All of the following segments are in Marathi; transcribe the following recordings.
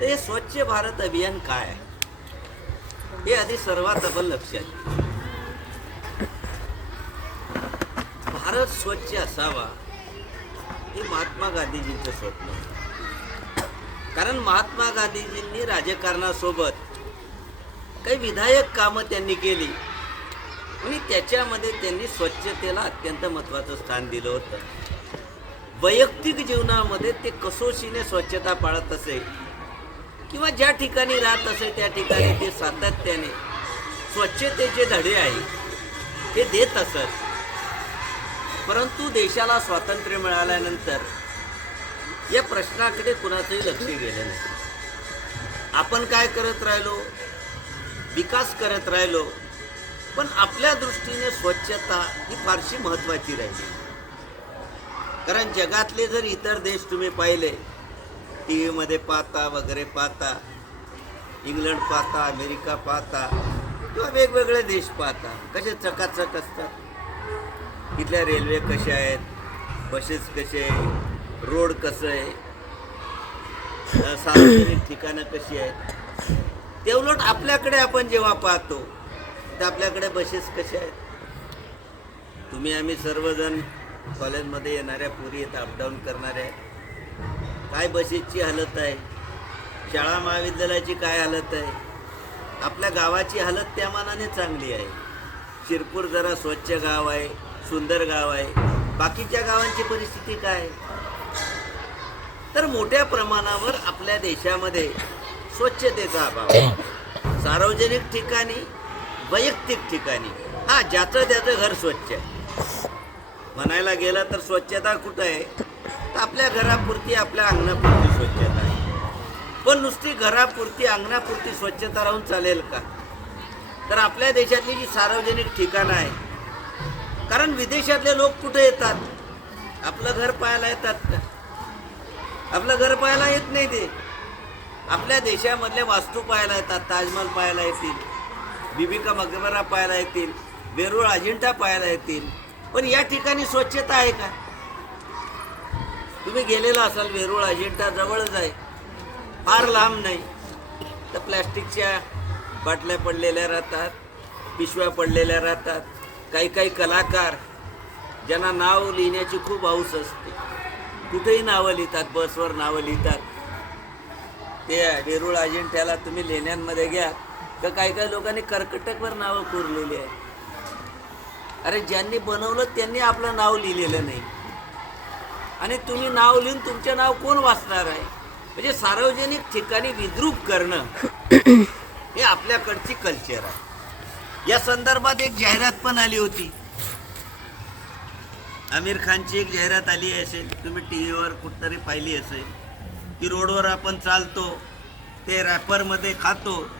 तर हे स्वच्छ भारत अभियान काय आहे? हे आधी सर्वात आपण लक्षात भारत स्वच्छ असावा हे महात्मा गांधीजींचं स्वप्न कारण महात्मा गांधीजींनी राजकारणासोबत काही विधायक कामं त्यांनी केली. आणि त्याच्यामध्ये त्यांनी स्वच्छतेला अत्यंत महत्त्वाचं स्थान दिलं होतं. वैयक्तिक जीवनामध्ये ते कसोशीने स्वच्छता पाळत असे. किंवा ज्या ठिकाणी राहत असे त्या ठिकाणी ते सातत्याने स्वच्छतेचे धडे आहे ते देत असत. परंतु देशाला स्वातंत्र्य मिळाल्यानंतर या प्रश्नाकडे कुणाचंही लक्ष गेलं नाही. आपण काय करत राहिलो? विकास करत राहिलो. पण आपल्या दृष्टीने स्वच्छता ही फारशी महत्त्वाची राहिली. कारण जगातले जर इतर देश तुम्ही पाहिले टी व्हीमध्ये पाहता वगैरे पाहता इंग्लंड पाहता अमेरिका पाहता किंवा वेगवेगळे देश पाहता. कसे चकाचक असतात? इथल्या रेल्वे कशा आहेत? बसेस कसे रोड कसं आहे? सार्वजनिक ठिकाणं कशी आहेत? ते उलट आपल्याकडे आपण जेव्हा पाहतो तर आपल्याकडे बसेस कशा आहेत? तुम्ही आम्ही सर्वजण कॉलेजमध्ये येणाऱ्या पुरी येत अपडाऊन करणाऱ्या आहेत. काय बसेसची हालत आहे? शाळा महाविद्यालयाची काय हालत आहे? आपल्या गावाची हालत त्या मानाने चांगली आहे. शिरपूर जरा स्वच्छ गाव आहे सुंदर गाव आहे. बाकीच्या गावांची परिस्थिती काय? तर मोठ्या प्रमाणावर आपल्या देशामध्ये स्वच्छतेचा अभाव सार्वजनिक ठिकाणी वैयक्तिक ठिकाणी हा ज्याचं त्याचं घर स्वच्छ आहे. म्हणायला गेलं तर स्वच्छता कुठं आहे? तर आपल्या घरापुरती आपल्या अंगणापुरती स्वच्छता आहे. पण नुसती घरापुरती अंगणापुरती स्वच्छता राहून चालेल का? तर आपल्या देशातली जी सार्वजनिक ठिकाणं आहे कारण विदेशातले लोक कुठे येतात? आपलं घर पाहायला येतात का? आपलं घर पाहायला येत नाही ते. आपल्या देशामधल्या वास्तू पाहायला येतात ताजमहल पाहायला येतील बिबिका मकबरा पाहायला येतील वेरूळ अजिंठा पाहायला येतील. पण या ठिकाणी स्वच्छता आहे का? तुम्ही गेलेला असाल वेरूळ अजिंठा जवळच आहे. फार लांब नाही. तर प्लॅस्टिकच्या बाटल्या पडलेल्या राहतात पिशव्या पडलेल्या राहतात. काही काही कलाकार ज्यांना नाव लिहिण्याची खूप हौस असते. कुठेही नावं लिहितात बसवर नावं लिहितात. ते वेरूळ अजिंठ्याला तुम्ही लेण्यांमध्ये घ्या. तर काही काही लोकांनी कर्कटकवर नावं कोरलेली आहे अरे ज्यांनी बनवलं त्यांनी आपलं नाव लिहिलेलं नाही. आणि तुम्ही नाव लिहून तुमचं नाव कोण वाचणार आहे? म्हणजे सार्वजनिक ठिकाणी विद्रूप करणं हे आपल्याकडची कल्चर आहे. या संदर्भात एक जाहिरात पण आली होती. आमिर खानची एक जाहिरात आली असेल. तुम्ही टी व्हीवर कुठतरी पाहिली असेल. की रोडवर आपण चालतो ते रॅपरमध्ये खातो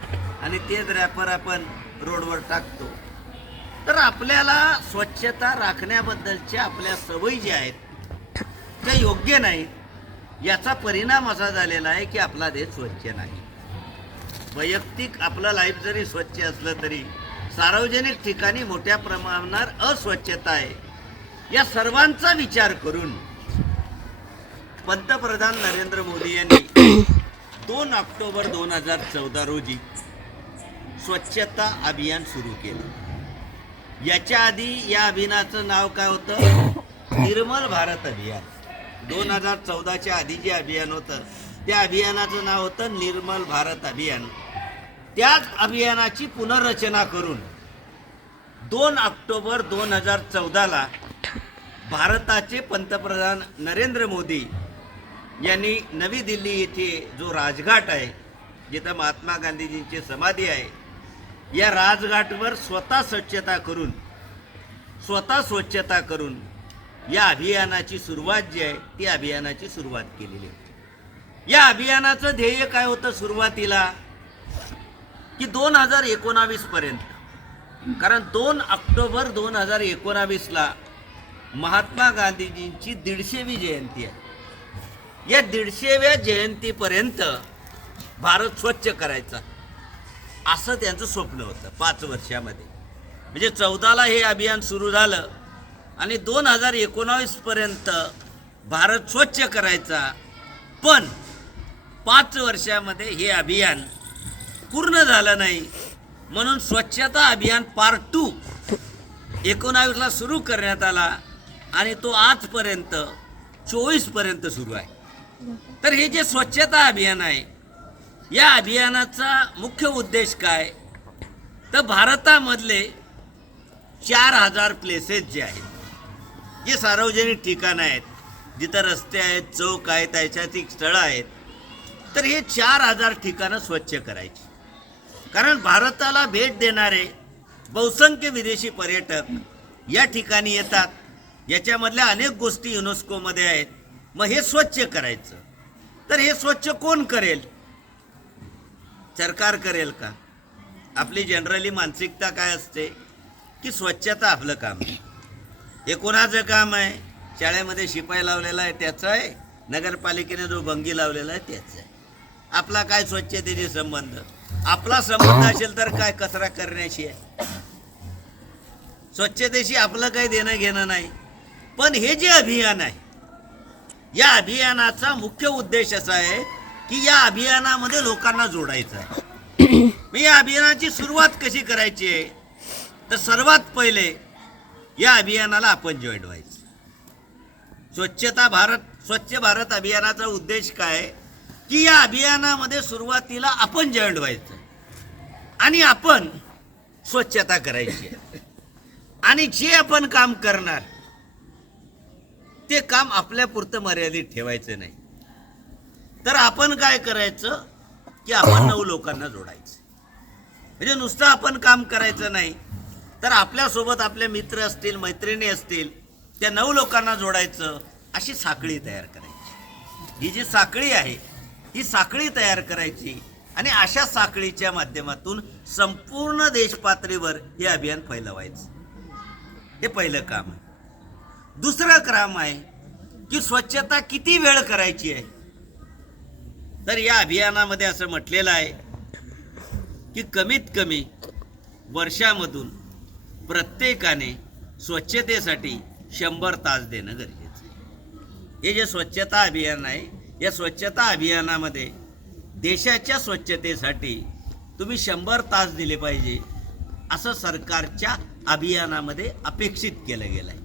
आणि तेच रॅपर आपण रोडवर टाकतो. तर आपल्याला स्वच्छता राखण्याबद्दलच्या आपल्या सवयी ज्या आहेत त्या योग्य नाहीत याचा परिणाम असा झालेला आहे की आपला देश स्वच्छ नाही. वैयक्तिक आपलं लाईफ जरी स्वच्छ असलं तरी सार्वजनिक ठिकाणी मोठ्या प्रमाणावर अस्वच्छता आहे. या सर्वांचा विचार करून पंतप्रधान नरेंद्र मोदी यांनी दोन ऑक्टोबर दोन हजार चौदा रोजी स्वच्छता अभियान सुरू केलं. याच्या आधी या अभियानाचं नाव काय होतं? निर्मल भारत अभियान. दोन हजार चौदाच्या आधी जे अभियान होतं त्या अभियानाचं नाव होतं निर्मल भारत अभियान. त्याच अभियानाची पुनर्रचना करून दोन ऑक्टोबर दोन हजार चौदाला भारताचे पंतप्रधान नरेंद्र मोदी यांनी नवी दिल्ली येथे जो राजघाट आहे जिथं महात्मा गांधीजींची समाधी आहे या राजघाटवर स्वतः स्वच्छता करून स्वतः स्वच्छता करून या अभियानाची सुरुवात जी आहे ती अभियानाची सुरुवात केलेली आहे या अभियानाचं ध्येय काय होतं सुरुवातीला? की दोन हजार एकोणावीस पर्यंत. कारण दोन ऑक्टोबर दोन हजार एकोणावीसला महात्मा गांधीजींची दीडशेवी जयंती आहे. या दीडशेव्या जयंतीपर्यंत भारत स्वच्छ करायचा. असं त्यांचं स्वप्न होतं पाच वर्षामध्ये. म्हणजे चौदाला हे अभियान सुरू झालं. आणि दोन हजार एकोणावीसपर्यंत भारत स्वच्छ करायचा. पण पाच वर्षामध्ये हे अभियान पूर्ण झालं नाही. म्हणून स्वच्छता अभियान पार्ट टू एकोणावीसला सुरू करण्यात आला आणि तो आजपर्यंत चोवीसपर्यंत सुरू आहे. तर हे जे स्वच्छता अभियान आहे या अभियानाचा मुख्य उद्देश काय? तर भारतामधले चार हजार प्लेसेस जे आहेत जे सार्वजनिक ठिकाणं आहेत जिथं रस्ते आहेत चौक आहेत ऐतिहासिक स्थळं आहेत तर हे चार हजार ठिकाणं स्वच्छ करायची. कारण भारताला भेट देणारे बहुसंख्य विदेशी पर्यटक या ठिकाणी येतात. याच्यामधल्या अनेक गोष्टी युनेस्कोमध्ये आहेत. मग हे स्वच्छ करायचं. तर हे स्वच्छ कोण करेल? सरकार करेल का? आपली जनरली मानसिकता काय असते? की स्वच्छता आपलं काम आहे. हे कोणाचं काम आहे? शाळेमध्ये शिपाई लावलेला आहे त्याचं आहे? नगरपालिकेने जो भंगी लावलेला आहे त्याचं आहे. आपला काय स्वच्छतेशी संबंध? आपला संबंध असेल तर काय कचरा करण्याशी आहे? स्वच्छतेशी आपलं काही देणं घेणं नाही. पण हे जे अभियान आहे या अभियानाचा मुख्य उद्देश असा आहे की या अभियानामध्ये लोकांना जोडायचं आहे. मग या अभियानाची सुरुवात कशी करायची आहे? तर सर्वात पहिले या अभियानाला आपण जॉईन व्हायचं. स्वच्छता भारत स्वच्छ भारत अभियानाचा उद्देश काय? आहे? की या अभियानामध्ये सुरुवातीला आपण जॉईन व्हायचं. आणि आपण स्वच्छता करायची. आणि जे आपण काम करणार ते काम आपल्यापुरतं मर्यादित ठेवायचं नाही. तर आपण काय करायचं? की आपण नऊ लोकांना जोडायचं. म्हणजे नुसतं आपण काम करायचं नाही. तर आपल्यासोबत आपले मित्र असतील मैत्रिणी असतील त्या नऊ लोकांना जोडायचं अशी साखळी तयार करायची. ही जी साखळी आहे ही साखळी तयार करायची आणि अशा साखळीच्या माध्यमातून संपूर्ण देशपातळीवर हे अभियान फैलवायचं. हे पहिलं काम आहे. दुसरं काम आहे की स्वच्छता किती वेळ करायची आहे? तर या अभियानामध्ये असं म्हटलेलं आहे की कमीत कमी वर्षामधून प्रत्येकाने स्वच्छतेसाठी शंभर तास देणं गरजेचं आहे. हे जे स्वच्छता अभियान आहे या स्वच्छता अभियानामध्ये देशाच्या स्वच्छतेसाठी तुम्ही शंभर तास दिले पाहिजे असं सरकारच्या अभियानामध्ये अपेक्षित केलं गेलं आहे.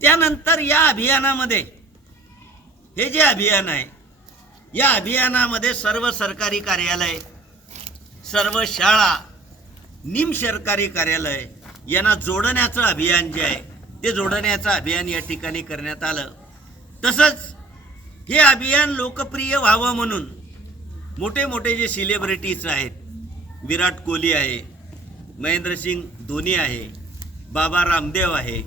त्यानंतर या अभियानामध्ये हे जे अभियान आहे या अभियानामध्ये सर्व सरकारी कार्यालय सर्व शाळा निम सरकारी कार्यालय यांना जोडण्याचं अभियान जे आहे ते जोडण्याचं अभियान या ठिकाणी करण्यात आलं. तसंच हे अभियान लोकप्रिय व्हावं म्हणून मोठे मोठे जे सेलिब्रिटीज आहेत विराट कोहली आहे महेंद्रसिंग धोनी आहे बाबा रामदेव आहे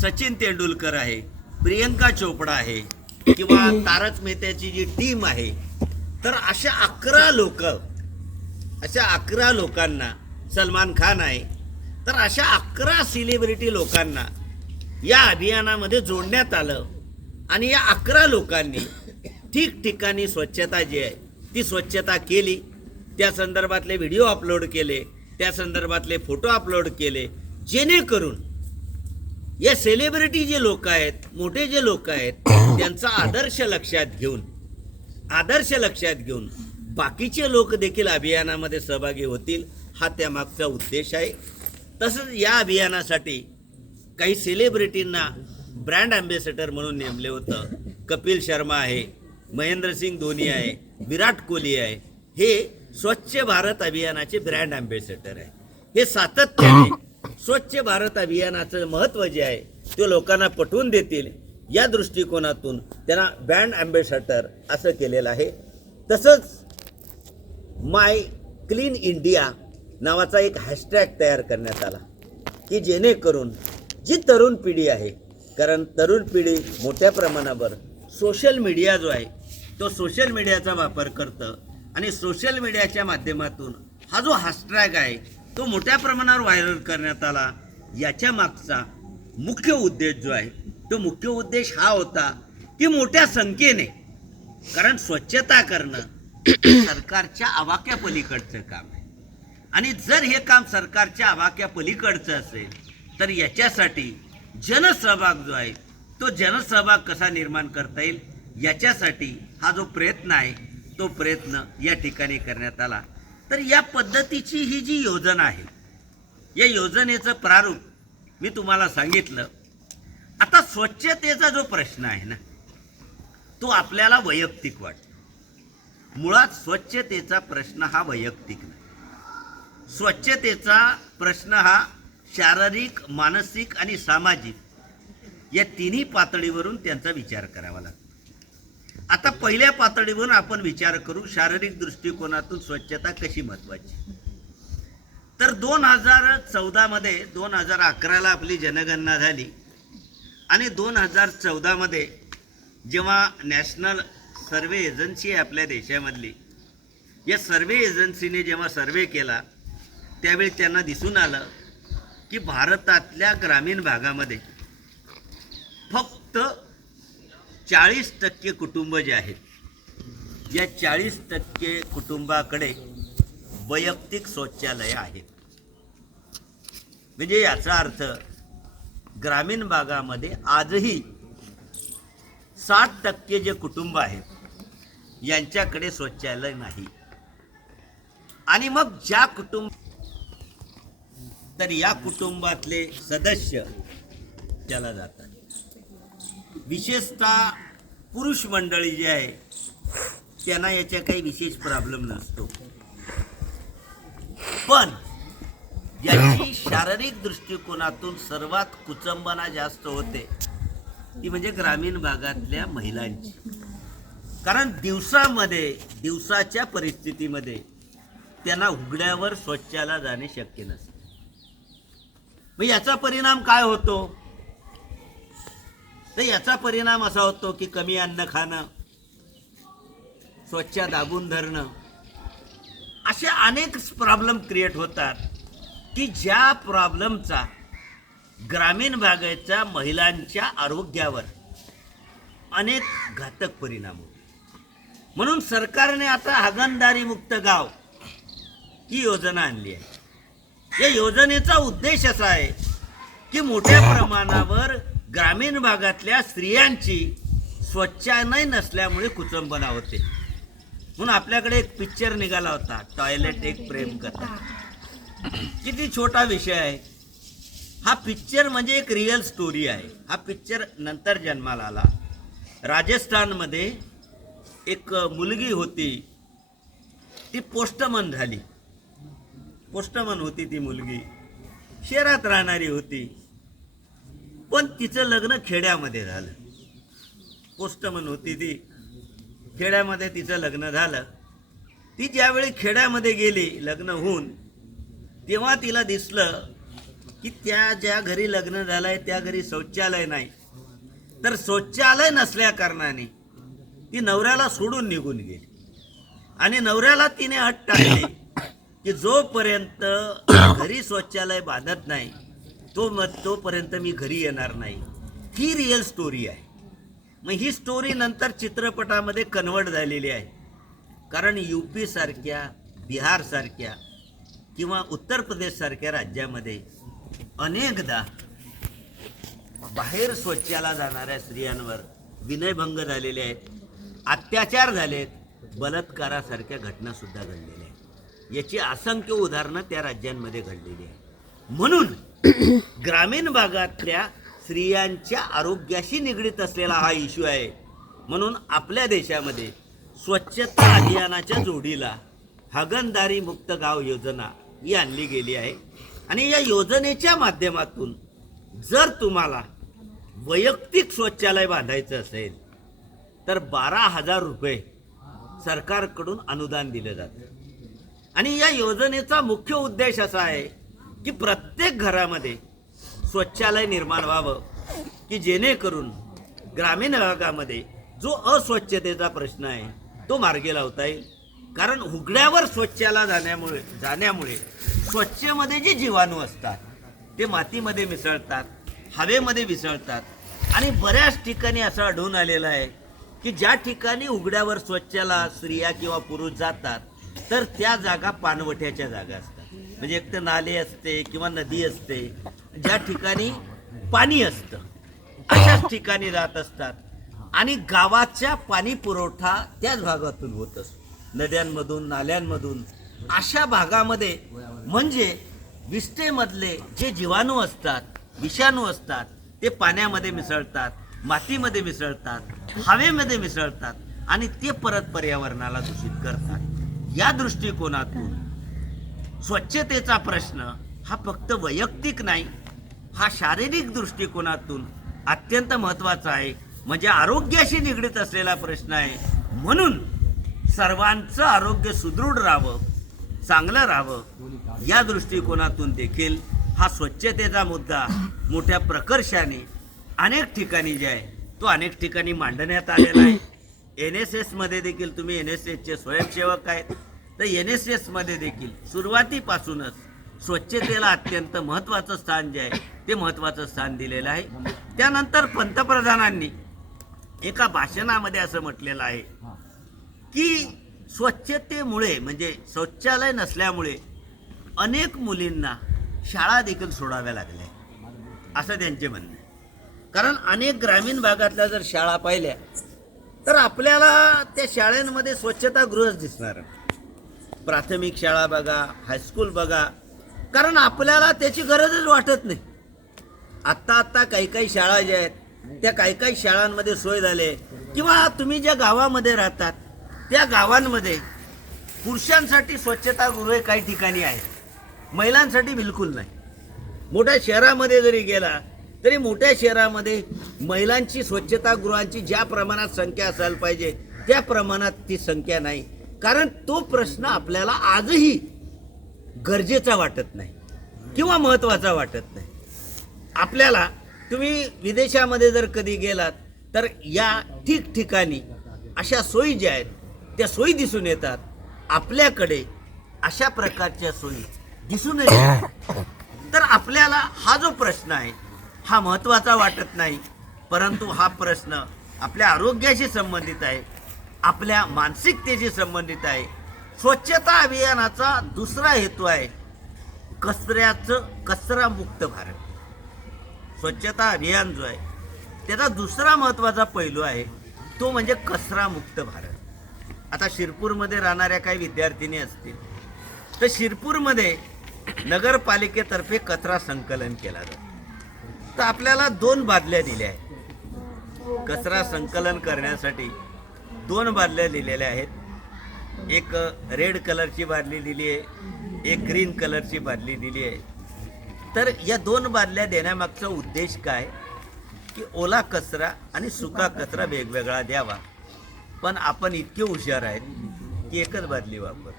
सचिन तेंडुलकर आहे प्रियंका चोपडा आहे किंवा तारक मेहताची जी टीम आहे तर अशा अकरा लोक अशा अकरा लोकांना सलमान खान आहे तर अशा अकरा सेलिब्रिटी लोकांना या अभियानामध्ये जोडण्यात आलं. आणि या अकरा लोकांनी ठिकठिकाणी स्वच्छता जी आहे ती स्वच्छता केली. त्या संदर्भातले व्हिडिओ अपलोड केले त्या संदर्भातले फोटो अपलोड केले. जेणेकरून या सेलिब्रिटी जे लोक आहेत मोठे जे लोक आहेत त्यांचा आदर्श लक्षात घेऊन आदर्श लक्षात घेऊन बाकीचे लोक देखील अभियानामध्ये सहभागी होतील हा त्यामागचा उद्देश आहे. तसंच या अभियानासाठी काही सेलिब्रिटींना ब्रँड अँबॅसेडर म्हणून नेमले होतं. कपिल शर्मा आहे महेंद्रसिंग धोनी आहे विराट कोहली आहे. हे स्वच्छ भारत अभियानाचे ब्रँड अँबॅसेडर आहे. हे सातत्याने स्वच्छ भारत अभियानाचं महत्त्व जे आहे ते लोकांना पटवून देतील. या दृष्टिकोनातून त्यांना ब्रँड अँबॅसेडर असं केलेलं आहे. तसंच माय क्लीन इंडिया नावाचा एक हॅशटॅग तयार करण्यात आला की जेणेकरून जी तरुण पिढी आहे कारण तरुण पिढी मोठ्या प्रमाणावर सोशल मीडिया जो आहे तो सोशल मीडियाचा वापर करतं आणि सोशल मीडियाच्या माध्यमातून हा जो हॅशटॅग आहे तो मोठ्या प्रमाणावर व्हायरल करण्यात आला. याच्या मागचा मुख्य उद्देश जो आहे तो मुख्य उद्देश हा होता की मोठ्या संख्येने कारण स्वच्छता करणं सरकारच्या आवाक्यापलीकडचं काम आहे. आणि जर हे काम सरकारच्या आवाक्या पलीकडचं असेल तर याच्यासाठी जनसहभाग जो आहे तो जनसहभाग कसा निर्माण करता येईल याच्यासाठी हा जो प्रयत्न आहे तो प्रयत्न या ठिकाणी करण्यात आला. तर या पद्धतीची ही जी योजना आहे या योजनेचं प्रारूप मी तुम्हाला सांगितलं. आता स्वच्छतेचा जो प्रश्न आहे ना तो आपल्याला वैयक्तिक वाटतो. मुळात स्वच्छतेचा प्रश्न हा वैयक्तिक नाही. स्वच्छतेचा प्रश्न हा शारीरिक मानसिक आणि सामाजिक या तिन्ही पातळीवरून त्यांचा विचार करावा लागतो. आता पहिल्या पातळीवरून आपण विचार करू शारीरिक दृष्टिकोनातून स्वच्छता कशी महत्वाची तर दोन हजार चौदामध्ये दोन हजार अकराला आपली जनगणना झाली आणि दोन हजार चौदामध्ये जेव्हा नॅशनल सर्वे एजन्सी आहे आपल्या देशामधली या सर्वे एजन्सीने जेव्हा सर्वे केला त्यावेळी त्यांना दिसून आलं की भारतातल्या ग्रामीण भागामध्ये फक्त चाळीस टक्के कुटुंब जे आहेत या चाळीस टक्के कुटुंबाकडे वैयक्तिक शौचालय आहेत. म्हणजे याचा अर्थ ग्रामीण भागामध्ये आजही साठ टक्के जे कुटुंब आहेत यांच्याकडे शौचालय नाही. आणि मग ज्या कुटुंब तर या कुटुंबातले सदस्य त्याला जातात. विशेषतः पुरुष मंडळी जी आहे त्यांना याच्या काही विशेष प्रॉब्लेम नसतो. पण याची शारीरिक दृष्टिकोनातून सर्वात कुचंबना जास्त होते ती म्हणजे ग्रामीण भागातल्या महिलांची. कारण दिवसामध्ये दिवसाच्या परिस्थितीमध्ये त्यांना उघड्यावर स्वच्छाला जाणे शक्य नसते. मग याचा परिणाम काय होतो? तर याचा परिणाम असा होतो की कमी अन्न खाणं स्वच्छ दाबून धरणं असे अनेक प्रॉब्लेम क्रिएट होतात की ज्या प्रॉब्लेमचा ग्रामीण भागाच्या महिलांच्या आरोग्यावर अनेक घातक परिणाम होतो म्हणून सरकारने आता हागणदारी मुक्त गाव ही योजना आणली आहे. या योजनेचा उद्देश असा आहे की मोठ्या प्रमाणावर ग्रामीण भागातल्या स्त्रियांची स्वच्छालय नसल्यामुळे कुचंबना होते. म्हणून आपल्याकडे एक पिक्चर निघाला होता टॉयलेट एक प्रेम कथा. किती छोटा विषय आहे. हा पिक्चर म्हणजे एक रिअल स्टोरी आहे. हा पिक्चर नंतर जन्माला आला. राजस्थानमध्ये एक मुलगी होती. ती पोस्टमन झाली. पोस्टमन होती ती मुलगी. शहरात राहणारी होती. पण तिचं लग्न खेड्यामध्ये झालं. पोस्टमन होती ती. खेड्यामध्ये तिचं लग्न झालं. ती ज्यावेळी खेड्यामध्ये गेली लग्न होऊन तेव्हा तिला दिसलं की त्या ज्या घरी लग्न झालंय त्या घरी शौचालय नाही. तर शौचालय नसल्या कारणाने ती नवऱ्याला सोडून निघून गेली. आणि नवऱ्याला तिने हट टाकली की जोपर्यंत घरी शौचालय बांधत नाही तो मग तोपर्यंत मी घरी येणार नाही. ही रिअल स्टोरी आहे. मग ही स्टोरी नंतर चित्रपटामध्ये कन्वर्ट झालेली आहे. कारण यू पी सारख्या बिहार सारख्या किंवा उत्तर प्रदेश सारख्या राज्यामध्ये अनेकदा बाहेर स्वच्छाला जाणाऱ्या स्त्रियांवर विनयभंग झालेले आहेत अत्याचार झालेत बलात्कारासारख्या घटना सुद्धा घडलेल्या आहेत. याची असंख्य उदाहरणं त्या राज्यांमध्ये घडलेली आहेत. म्हणून ग्रामीण भागातल्या स्त्रियांच्या आरोग्याशी निगडीत असलेला हा इश्यू आहे. म्हणून आपल्या देशामध्ये स्वच्छता अभियानाच्या जोडीला हागणदारी मुक्त गाव योजना ही आणली गेली आहे. आणि या योजनेच्या माध्यमातून जर तुम्हाला वैयक्तिक शौचालय बांधायचं असेल तर बारा हजार रुपये सरकारकडून अनुदान दिलं जातं. आणि या योजनेचा मुख्य उद्देश असा आहे की प्रत्येक घरामध्ये स्वच्छालय निर्माण व्हावं की जेणेकरून ग्रामीण भागामध्ये जो अस्वच्छतेचा प्रश्न आहे तो मार्गी लावता येईल. कारण उघड्यावर स्वच्छाला जाण्यामुळे जाण्यामुळे स्वच्छमध्ये जे जीवाणू असतात ते मातीमध्ये मिसळतात हवेमध्ये मिसळतात. आणि बऱ्याच ठिकाणी असं आढळून आलेलं आहे की ज्या ठिकाणी उघड्यावर स्वच्छाला स्त्रिया किंवा पुरुष जातात तर त्या जागा पाणवठ्याच्या जागा असतात. म्हणजे एक तर नाले असते किंवा नदी असते ज्या ठिकाणी पाणी असतं अशाच ठिकाणी राहत असतात. आणि गावाच्या पाणी पुरवठा त्याच भागातून होत असतो. नद्यांमधून नाल्यांमधून अशा भागामध्ये. म्हणजे विष्टेमधले जे जीवाणू असतात विषाणू असतात ते पाण्यामध्ये मिसळतात मातीमध्ये मिसळतात हवेमध्ये मिसळतात आणि ते परत पर्यावरणाला दूषित करतात. या दृष्टिकोनातून स्वच्छतेचा प्रश्न हा फक्त वैयक्तिक नाही हा शारीरिक दृष्टिकोनातून अत्यंत महत्त्वाचा आहे. म्हणजे आरोग्याशी निगडीत असलेला प्रश्न आहे. म्हणून सर्वांचं आरोग्य सुदृढ राहावं चांगलं राहावं या दृष्टिकोनातून देखील हा स्वच्छतेचा मुद्दा मोठ्या प्रकर्षाने अनेक ठिकाणी जे आहे तो अनेक ठिकाणी मांडण्यात आलेला आहे. एन एस एसमध्ये देखील तुम्ही एन एस एसचे स्वयंसेवक आहेत. तर एन एस एसमध्ये देखील सुरुवातीपासूनच स्वच्छतेला अत्यंत महत्त्वाचं स्थान जे आहे ते महत्त्वाचं स्थान दिलेलं आहे. त्यानंतर पंतप्रधानांनी एका भाषणामध्ये असं म्हटलेलं आहे की स्वच्छतेमुळे म्हणजे शौचालय नसल्यामुळे अनेक मुलींना शाळा देखील सोडाव्या लागल्या असं त्यांचे म्हणणं आहे. कारण अनेक ग्रामीण भागातल्या जर शाळा पाहिल्या तर आपल्याला त्या शाळांमध्ये स्वच्छतागृहच दिसणार. प्राथमिक शाळा बघा हायस्कूल बघा. कारण आपल्याला त्याची गरजच वाटत नाही. आत्ता आत्ता काही काही शाळा ज्या आहेत त्या काही काही शाळांमध्ये सोय झाले किंवा तुम्ही ज्या गावामध्ये राहतात त्या गावांमध्ये पुरुषांसाठी स्वच्छतागृहे काही ठिकाणी आहेत महिलांसाठी बिलकुल नाही. मोठ्या शहरामध्ये जरी गेला तरी मोठ्या शहरामध्ये महिलांची स्वच्छतागृहांची ज्या प्रमाणात संख्या असायला पाहिजे त्या प्रमाणात ती संख्या नाही. कारण तो प्रश्न आपल्याला आजही गरजेचा वाटत नाही किंवा महत्त्वाचा वाटत नाही. आपल्याला तुम्ही विदेशामध्ये जर कधी गेलात तर या ठिकठिकाणी अशा सोयी ज्या आहेत त्या सोयी दिसून येतात. आपल्याकडे अशा प्रकारच्या सोयी दिसून येतात. तर आपल्याला हा जो प्रश्न आहे हा महत्त्वाचा वाटत नाही. परंतु हा प्रश्न आपल्या आरोग्याशी संबंधित आहे. आपल्या मानसिकतेशी संबंधित आहे. स्वच्छता अभियानाचा दुसरा हेतू आहे कचऱ्याचं कचरामुक्त भारत. स्वच्छता अभियान जो आहे त्याचा दुसरा महत्त्वाचा पैलू आहे तो म्हणजे कचरामुक्त भारत. आता शिरपूरमध्ये राहणाऱ्या काही विद्यार्थिनी असतील. तर शिरपूरमध्ये नगरपालिकेतर्फे कचरा संकलन केला जातो. तर आपल्याला दोन बादल्या दिल्या आहेत. कचरा संकलन करण्यासाठी दोन बादल्या दिलेल्या आहेत. एक रेड कलरची बादली दिली आहे. एक ग्रीन कलरची बादली दिली आहे. तर या दोन बादल्या देण्यामागचा उद्देश काय? की ओला कचरा आणि सुका कचरा वेगवेगळा द्यावा. पण आपण इतके हुशार आहेत की एकच बादली वापर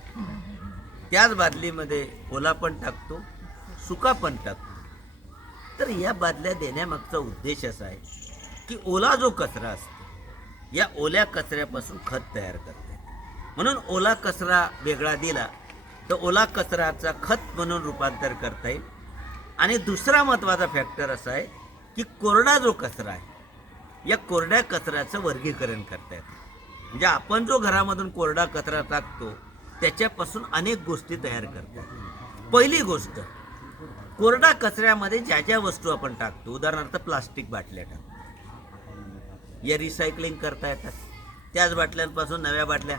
त्याच बादलीमध्ये ओला पण टाकतो सुका पण टाकतो. तर या बादल्या देण्यामागचा उद्देश असा आहे की ओला जो कचरा असतो या ओल्या कचऱ्यापासून खत तयार करता. म्हणून ओला कचरा वेगळा दिला तर ओला कचऱ्याचा खत म्हणून रूपांतर करता येईल. आणि दुसरा महत्त्वाचा फॅक्टर असा आहे की कोरडा जो कचरा आहे या कोरड्या कचऱ्याचं वर्गीकरण करता येतं. म्हणजे आपण जो घरामधून कोरडा कचरा टाकतो त्याच्यापासून अनेक गोष्टी तयार करतात पहिली गोष्ट कोरडा कचऱ्यामध्ये ज्या ज्या वस्तू आपण टाकतो उदाहरणार्थ प्लास्टिक बाटल्या टाकतो. या रिसायकलिंग करता येतात. त्याच बाटल्यांपासून नव्या बाटल्या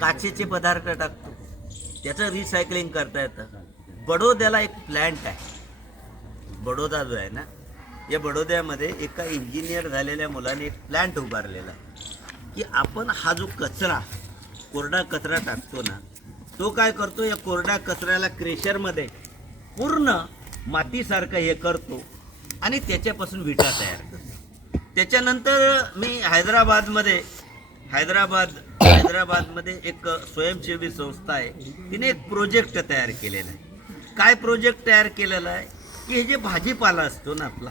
काचेचे पदार्थ टाकतो. त्याचं रिसायकलिंग करता येतं. बडोद्याला एक प्लॅन्ट आहे. बडोदा जो आहे ना या बडोद्यामध्ये एका इंजिनियर झालेल्या मुलाने एक प्लॅन्ट उभारलेला की आपण हा जो कचरा कोरडा कचरा टाकतो ना तो काय करतो? या कोरड्या कचऱ्याला क्रेशरमध्ये पूर्ण मातीसारखं हे करतो आणि त्याच्यापासून विटा तयार करतो. त्याच्यानंतर मी हैदराबादमध्ये हैदराबाद हैदराबादमध्ये एक स्वयंसेवी संस्था आहे. तिने एक प्रोजेक्ट तयार केलेला आहे. काय प्रोजेक्ट तयार केलेला आहे? की हे जे भाजीपाला असतो ना आपला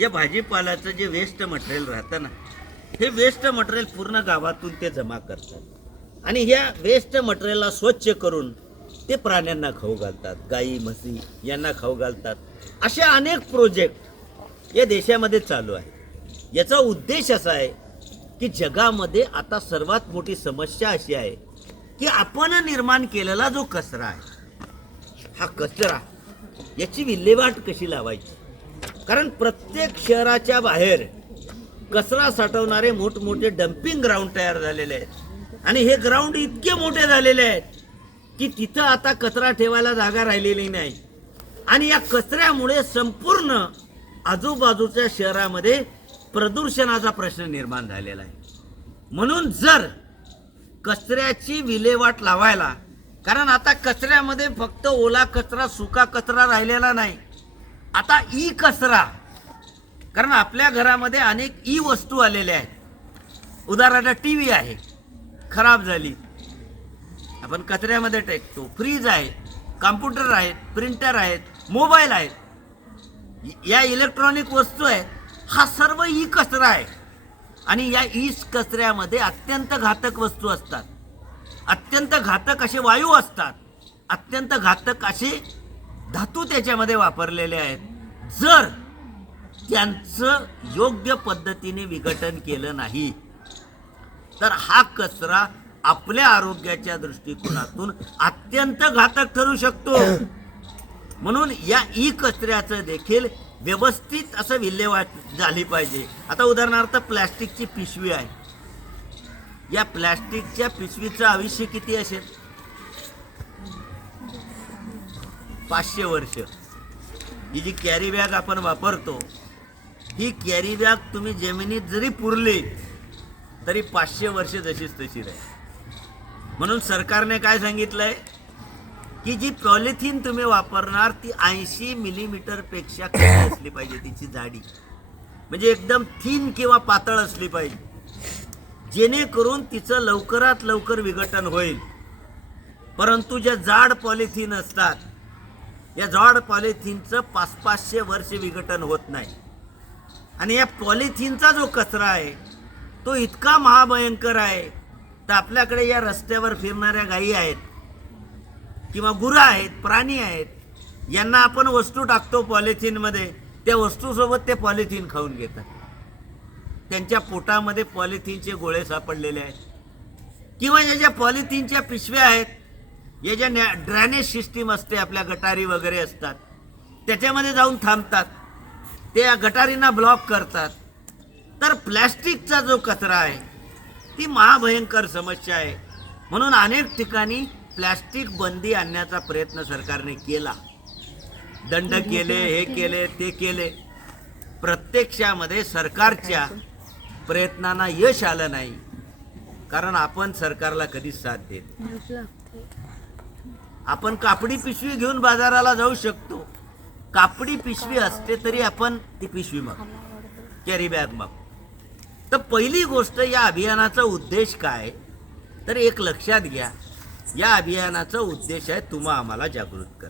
या भाजीपाल्याचं जे वेस्ट मटेरियल राहतं ना हे वेस्ट मटेरियल पूर्ण गावातून ते जमा करतात. आणि ह्या वेस्ट मटेरियलला स्वच्छ करून ते प्राण्यांना खाऊ घालतात गाई म्हशी यांना खाऊ घालतात. असे अनेक प्रोजेक्ट या देशामध्ये चालू आहे याचा उद्देश असा आहे की जगामध्ये आता सर्वात मोठी समस्या अशी आहे की आपण निर्माण केलेला जो कचरा आहे हा कचरा याची विल्हेवाट कशी लावायची? कारण प्रत्येक शहराच्या बाहेर कचरा साठवणारे मोठमोठे डम्पिंग ग्राउंड तयार झालेले आहेत. आणि हे ग्राउंड इतके मोठे झालेले आहेत की तिथं आता कचरा ठेवायला जागा राहिलेली नाही. आणि या कचऱ्यामुळे संपूर्ण आजूबाजूच्या शहरामध्ये प्रदूषणाचा प्रश्न निर्माण झालेला आहे. म्हणून जर कचऱ्याची विल्हेवाट लावायला कारण आता कचऱ्यामध्ये फक्त ओला कचरा सुका कचरा राहिलेला नाही. आता ई कचरा कारण आपल्या घरामध्ये अनेक ई वस्तू आलेल्या आहेत. उदाहरणार्थ टी व्ही आहे खराब झाली. आपण कचऱ्यामध्ये टाकतो. फ्रीज आहे कॉम्प्युटर आहेत प्रिंटर आहेत मोबाईल आहेत. या इलेक्ट्रॉनिक वस्तू आहेत हा सर्व ई कचरा आहे. आणि या ई कचऱ्यामध्ये अत्यंत घातक वस्तू असतात. अत्यंत घातक असे वायू असतात. अत्यंत घातक असे धातू त्याच्यामध्ये वापरलेले आहेत. जर त्यांचं योग्य पद्धतीने विघटन केलं नाही तर हा कचरा आपल्या आरोग्याच्या दृष्टिकोनातून अत्यंत घातक ठरू शकतो. म्हणून या ई कचऱ्याचं देखील व्यवस्थित असं विल्हेवाट झाली पाहिजे. आता उदाहरणार्थ प्लॅस्टिकची पिशवी आहे. या प्लॅस्टिकच्या पिशवीचं आयुष्य किती असेल? पाचशे वर्ष. ही जी कॅरी बॅग आपण वापरतो ही कॅरी बॅग तुम्ही जमिनीत जरी पुरली तरी पाचशे वर्ष जशीच तशी राहील. म्हणून सरकारने काय सांगितलंय? की जी पॉलिथिन तुम्ही वापरणार ती ऐंशी मिलीमीटरपेक्षा कमी असली पाहिजे तिची जाडी. म्हणजे एकदम थीन किंवा पातळ असली पाहिजे. जेणेकरून तिचं लवकरात लवकर विघटन होईल. परंतु ज्या जाड पॉलिथिन असतात या जाड पॉलिथिनचं पाच पाचशे वर्ष विघटन होत नाही. आणि या पॉलिथिनचा जो कचरा आहे तो इतका महाभयंकर आहे तर आपल्याकडे या रस्त्यावर फिरणाऱ्या गायी आहेत किंवा गुरं आहेत प्राणी आहेत यांना आपण वस्तू टाकतो पॉलिथिनमध्ये. त्या वस्तूसोबत ते पॉलिथिन खाऊन घेतात. त्यांच्या पोटामध्ये पॉलिथिनचे गोळे सापडलेले आहेत. किंवा या ज्या पॉलिथिनच्या पिशव्या आहेत या ज्या नॅ- ड्रॅनेज सिस्टीम असते आपल्या गटारी वगैरे असतात त्याच्यामध्ये जाऊन थांबतात. ते या गटारींना ब्लॉक करतात. तर प्लॅस्टिकचा जो कचरा आहे ती महाभयंकर समस्या आहे. म्हणून अनेक ठिकाणी प्लॅस्टिक बंदी आणण्याचा प्रयत्न सरकारने केला. दंड केले हे केले? ते केले. प्रत्यक्षामध्ये सरकारच्या प्रयत्नांना यश आलं नाही. कारण आपण सरकारला कधीच साथ देत. आपण कापडी पिशवी घेऊन बाजाराला जाऊ शकतो. कापडी पिशवी असते तरी आपण ती पिशवी मागतो. कॅरी बॅग मागतो. तर पहिली गोष्ट या अभियानाचा उद्देश काय? तर एक लक्षात घ्या. या अभियानाचा उद्देश आहे तुम्हा आम्हाला जागृत कर